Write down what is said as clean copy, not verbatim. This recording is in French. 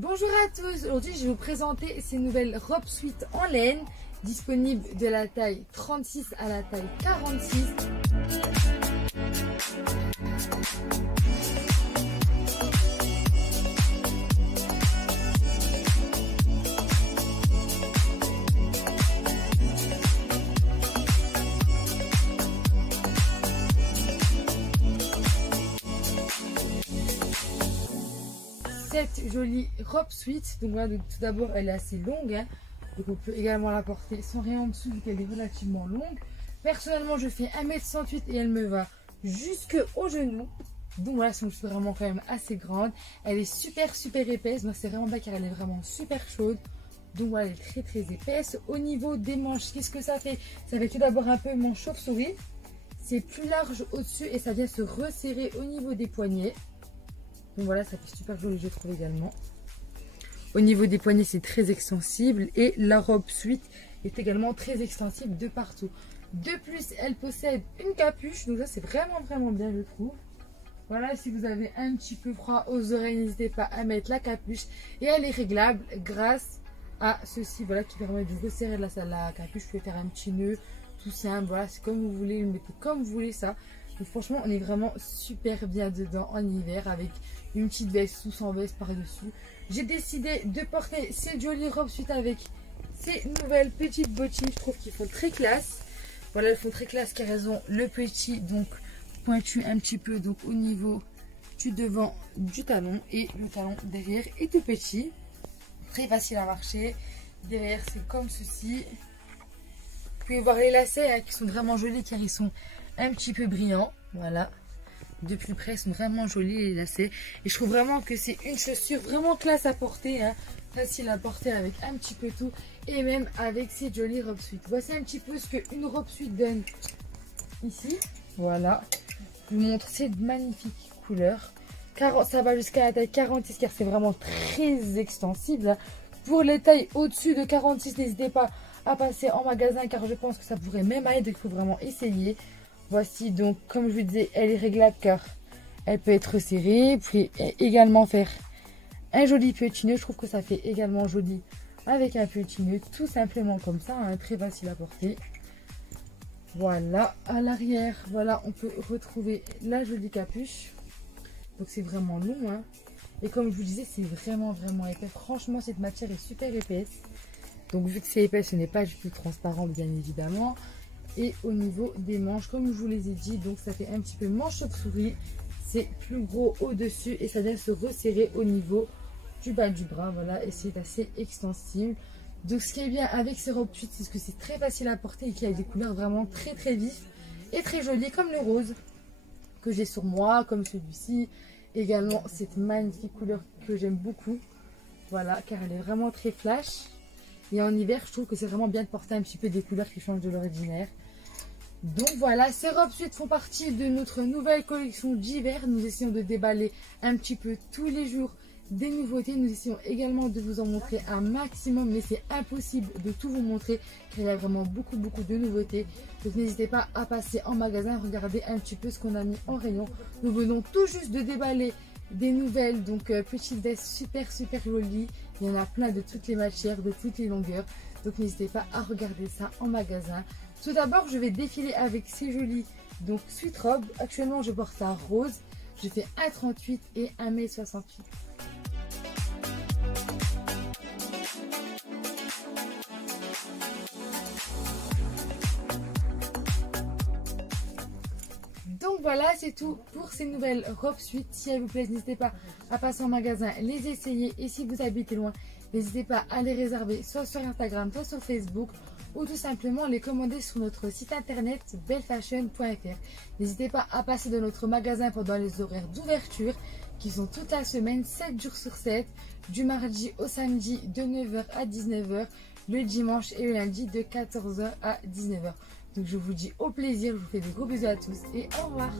Bonjour à tous, aujourd'hui je vais vous présenter ces nouvelles robes suite en laine disponibles de la taille 36 à la taille 46. Cette jolie robe suite, donc voilà, tout d'abord elle est assez longue, hein, donc on peut également la porter sans rien en dessous vu qu'elle est relativement longue. Personnellement je fais 1m68 et elle me va jusqu'au genou, donc voilà, c'est vraiment quand même assez grande. Elle est super épaisse, donc c'est vraiment bien car elle est vraiment super chaude. Donc voilà, elle est très épaisse. Au niveau des manches, qu'est-ce que ça fait? Ça fait tout d'abord un peu mon chauve-souris, c'est plus large au-dessus et ça vient se resserrer au niveau des poignets. Donc voilà, ça fait super joli, je trouve également. Au niveau des poignets, c'est très extensible. Et la robe suite est également très extensible de partout. De plus, elle possède une capuche. Donc ça, c'est vraiment bien, je trouve. Voilà, si vous avez un petit peu froid aux oreilles, n'hésitez pas à mettre la capuche. Et elle est réglable grâce à ceci, voilà, qui permet de resserrer la capuche. Vous pouvez faire un petit nœud, tout simple. Voilà, c'est comme vous voulez, le mettez comme vous voulez ça. Donc franchement, on est vraiment super bien dedans en hiver avec une petite veste ou sans veste par-dessus. J'ai décidé de porter ces jolies robes suite avec ces nouvelles petites bottines. Je trouve qu'ils font très classe. Voilà, elles font très classe car elles ont le petit, donc pointu un petit peu, donc au niveau du devant du talon. Et le talon derrière est tout petit. Très facile à marcher. Derrière, c'est comme ceci. Vous pouvez voir les lacets hein, qui sont vraiment jolis car ils sont un petit peu brillants. Voilà. De plus près, ils sont vraiment jolis les lacets. Et je trouve vraiment que c'est une chaussure vraiment classe à porter. Hein. Facile à porter avec un petit peu tout. Et même avec ces jolies robes suite. Voici un petit peu ce qu'une robe suite donne ici. Voilà. Je vous montre ces magnifiques couleurs. Ça va jusqu'à la taille 46 car c'est vraiment très extensible. Pour les tailles au-dessus de 46, n'hésitez pas à passer en magasin car je pense que ça pourrait même aller. Donc il faut vraiment essayer. Voici donc, comme je vous disais, elle est réglable car elle peut être serrée. Vous pouvez également faire un joli petit nœud. Je trouve que ça fait également joli avec un petit nœud, tout simplement comme ça, hein, très facile à porter. Voilà, à l'arrière, voilà, on peut retrouver la jolie capuche. Donc c'est vraiment long, hein. Et comme je vous disais, c'est vraiment épais. Franchement, cette matière est super épaisse. Donc vu que c'est épais, ce n'est pas du tout transparent, bien évidemment. Et au niveau des manches, comme je vous les ai dit, donc ça fait un petit peu manche chauve-souris. C'est plus gros au-dessus et ça vient se resserrer au niveau du bas du bras. Voilà, et c'est assez extensible. Donc ce qui est bien avec ces robes suite, c'est que c'est très facile à porter et qu'il y a des couleurs vraiment très vives et très jolies, comme le rose que j'ai sur moi, comme celui-ci. Également cette magnifique couleur que j'aime beaucoup. Voilà, car elle est vraiment très flash. Et en hiver, je trouve que c'est vraiment bien de porter un petit peu des couleurs qui changent de l'ordinaire. Donc voilà, ces robes suite font partie de notre nouvelle collection d'hiver. Nous essayons de déballer un petit peu tous les jours des nouveautés. Nous essayons également de vous en montrer un maximum, mais c'est impossible de tout vous montrer car il y a vraiment beaucoup de nouveautés. Donc n'hésitez pas à passer en magasin, regarder un petit peu ce qu'on a mis en rayon. Nous venons tout juste de déballer des nouvelles, donc petites vestes super jolies. Il y en a plein de toutes les matières, de toutes les longueurs. Donc n'hésitez pas à regarder ça en magasin. Tout d'abord, je vais défiler avec ces jolies donc suite robes. Actuellement, je porte un rose. Je fais 1,38 et 1,68 m. Donc voilà, c'est tout pour ces nouvelles robes suite. Si elles vous plaisent, n'hésitez pas à passer en magasin, les essayer. Et si vous habitez loin, n'hésitez pas à les réserver soit sur Instagram, soit sur Facebook, ou tout simplement les commander sur notre site internet bellefashion.fr. N'hésitez pas à passer dans notre magasin pendant les horaires d'ouverture qui sont toute la semaine, 7 jours sur 7, du mardi au samedi de 9 h à 19 h, le dimanche et le lundi de 14 h à 19 h. Donc je vous dis au plaisir, je vous fais des gros bisous à tous et au revoir.